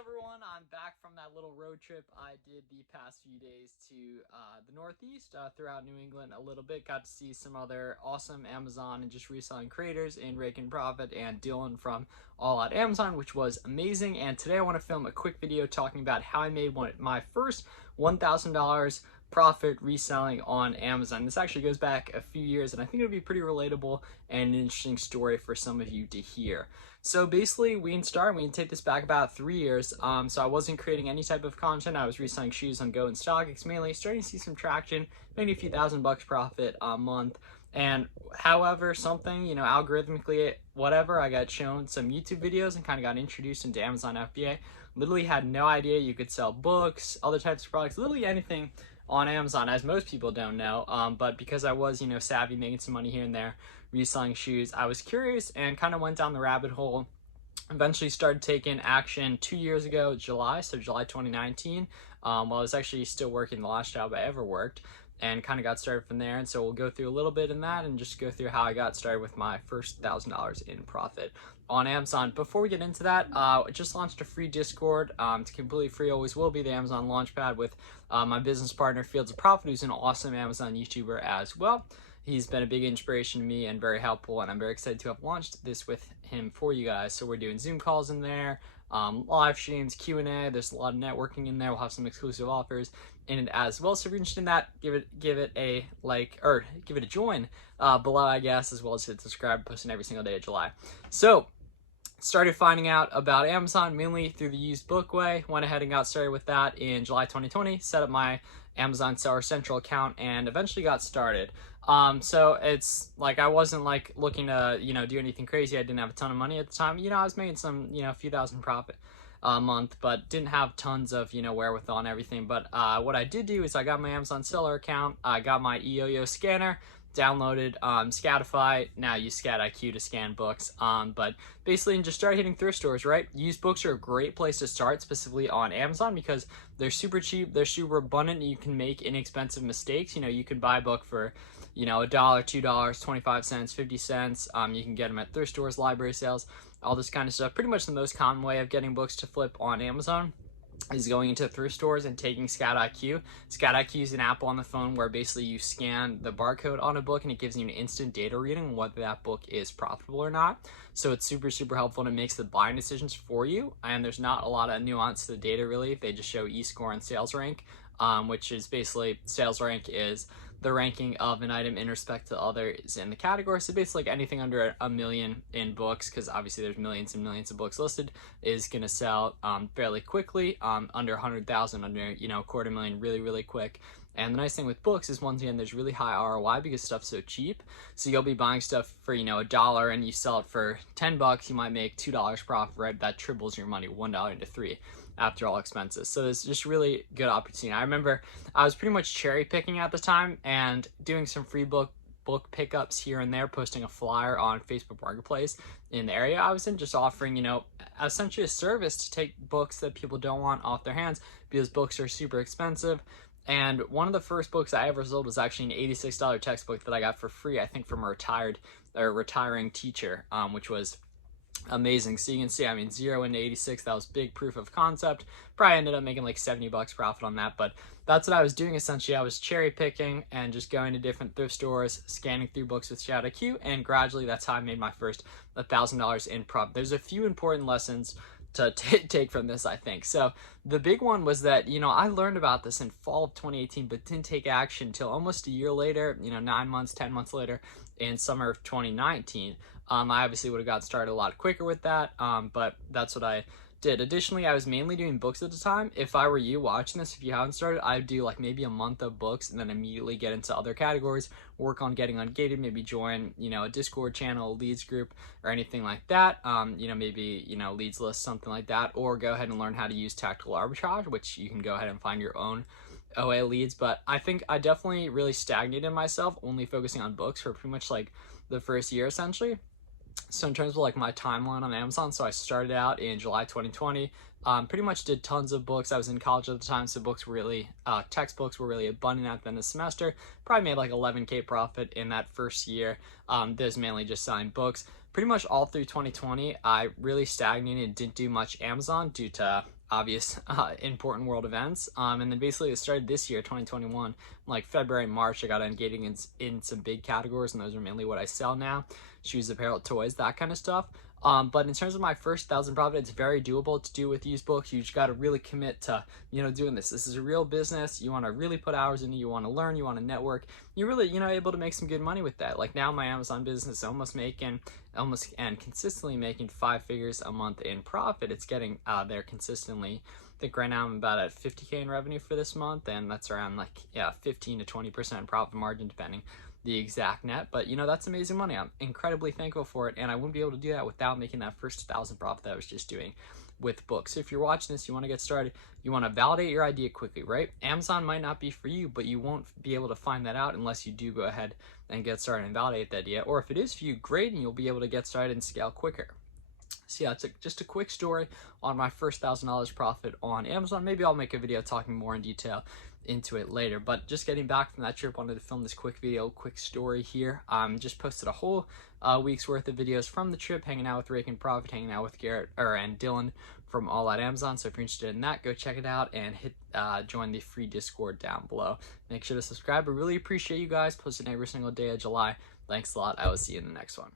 everyone? I'm back from that little road trip I did the past few days to the Northeast, throughout New England a little bit. Got to see some other awesome Amazon and just reselling creators in Rake and Profit and Dylan from All Out Amazon, which was amazing. And today I want to film a quick video talking about how I made my first $1,000 profit reselling on Amazon. This actually goes back a few years, and I think it'll be pretty relatable and an interesting story for some of you to hear. So basically, we can take this back about 3 years. So I wasn't creating any type of content. I was reselling shoes on Go and StockX mainly, starting to see some traction, maybe a few $1,000 profit a month. And however, something, algorithmically, whatever, I got shown some YouTube videos and kind of got introduced into Amazon FBA. Literally had no idea you could sell books, other types of products, literally anything on Amazon, as most people don't know. But because I was, savvy, making some money here and there, reselling shoes, I was curious and kind of went down the rabbit hole. Eventually started taking action 2 years ago, July 2019, while I was actually still working the last job I ever worked, and kind of got started from there. And so we'll go through a little bit in that and just go through how I got started with my first $1,000 in profit on Amazon. Before we get into that, I just launched a free Discord. It's completely free, always will be, the Amazon Launchpad, with my business partner Fields of Profit, who's an awesome Amazon YouTuber as well. He's been a big inspiration to me and very helpful, and I'm very excited to have launched this with him for you guys. So we're doing Zoom calls in there, live streams, Q&A. There's a lot of networking in there. We'll have some exclusive offers in it as well. So if you're interested in that, give it a like, or give it a join below, I guess, as well as hit subscribe. Posting every single day of July. So started finding out about Amazon mainly through the used book way. Went ahead and got started with that in July 2020. Set up my Amazon Seller Central account and eventually got started. So it's like I wasn't like looking to do anything crazy. I didn't have a ton of money at the time. I was making some a few thousand profit a month, but didn't have tons of wherewithal and everything. But what I did do is I got my Amazon Seller account. I got my eYoYo scanner, downloaded Scatify, now use ScatIQ to scan books, but basically just start hitting thrift stores, right? Used books are a great place to start, specifically on Amazon, because they're super cheap, they're super abundant, and you can make inexpensive mistakes. You can buy a book for $1, $2, 25 cents, 50 cents. You can get them at thrift stores, library sales, all this kind of stuff. Pretty much the most common way of getting books to flip on Amazon is going into thrift stores and taking ScatIQ. ScatIQ is an app on the phone where basically you scan the barcode on a book and it gives you an instant data reading whether that book is profitable or not. So it's super, super helpful, and it makes the buying decisions for you. And there's not a lot of nuance to the data, really. They just show eScore and sales rank, which is basically, sales rank is the ranking of an item in respect to others in the category. So basically, like anything under a million in books, because obviously there's millions and millions of books listed, is going to sell fairly quickly. Under 100,000, under a 250,000, really, really quick. And the nice thing with books is, once again, there's really high ROI because stuff's so cheap. So you'll be buying stuff for $1 and you sell it for $10. You might make $2 profit, right? That triples your money, $1 into $3 after all expenses. So it's just really good opportunity. I remember I was pretty much cherry picking at the time and doing some free book pickups here and there, posting a flyer on Facebook Marketplace in the area I was in, just offering, essentially a service to take books that people don't want off their hands, because books are super expensive. And one of the first books I ever sold was actually an $86 textbook that I got for free, I think from a retiring teacher, which was amazing. So you can see, 0 into 86, that was big proof of concept. Probably ended up making like $70 profit on that, but that's what I was doing essentially. I was cherry picking and just going to different thrift stores, scanning through books with ScatIQ, and gradually that's how I made my first $1,000 in profit. There's a few important lessons to take from this, I think. So the big one was that, I learned about this in fall of 2018, but didn't take action until almost a year later, 9 months, 10 months later, in summer of 2019. I obviously would have got started a lot quicker with that, but that's what I did. Additionally, I was mainly doing books at the time. If I were you watching this, if you haven't started, I'd do like maybe a month of books and then immediately get into other categories, work on getting ungated, maybe join, a Discord channel, a leads group, or anything like that. Maybe, leads list, something like that, or go ahead and learn how to use tactical arbitrage, which you can go ahead and find your own OA leads. But I think I definitely really stagnated myself, only focusing on books for pretty much like the first year, essentially. So in terms of like my timeline on Amazon, so I started out in July 2020, pretty much did tons of books. I was in college at the time, so books were really, textbooks were really abundant at the end of the semester. Probably made like 11K profit in that first year. There's mainly just selling books. Pretty much all through 2020, I really stagnated and didn't do much Amazon due to obvious important world events. And then basically it started this year, 2021, like February, March. I got engaging in some big categories, and those are mainly what I sell now: shoes, apparel, toys, that kind of stuff. But in terms of my first 1,000 profit, it's very doable to do with these books. You just got to really commit to, doing this. This is a real business. You want to really put hours into it. You want to learn. You want to network. You're really, able to make some good money with that. Like now, my Amazon business is almost and consistently making 5 figures a month in profit. It's getting there consistently. I think right now I'm about at 50K in revenue for this month, and that's around 15 to 20% profit margin, depending the exact net. But that's amazing money. I'm incredibly thankful for it, and I wouldn't be able to do that without making that first 1,000 profit that I was just doing with books. So if you're watching this, you want to get started, you want to validate your idea quickly, right? Amazon might not be for you, but you won't be able to find that out unless you do go ahead and get started and validate the idea. Or if it is for you, great, and you'll be able to get started and scale quicker. So yeah, it's just a quick story on my first $1,000 profit on Amazon. Maybe I'll make a video talking more in detail into it later. But just getting back from that trip, wanted to film this quick video, quick story here. Just posted a whole week's worth of videos from the trip, hanging out with Rake and Profit, hanging out with Garrett and Dylan from All At Amazon. So if you're interested in that, go check it out and hit join the free Discord down below. Make sure to subscribe. I really appreciate you guys posting every single day of July. Thanks a lot. I will see you in the next one.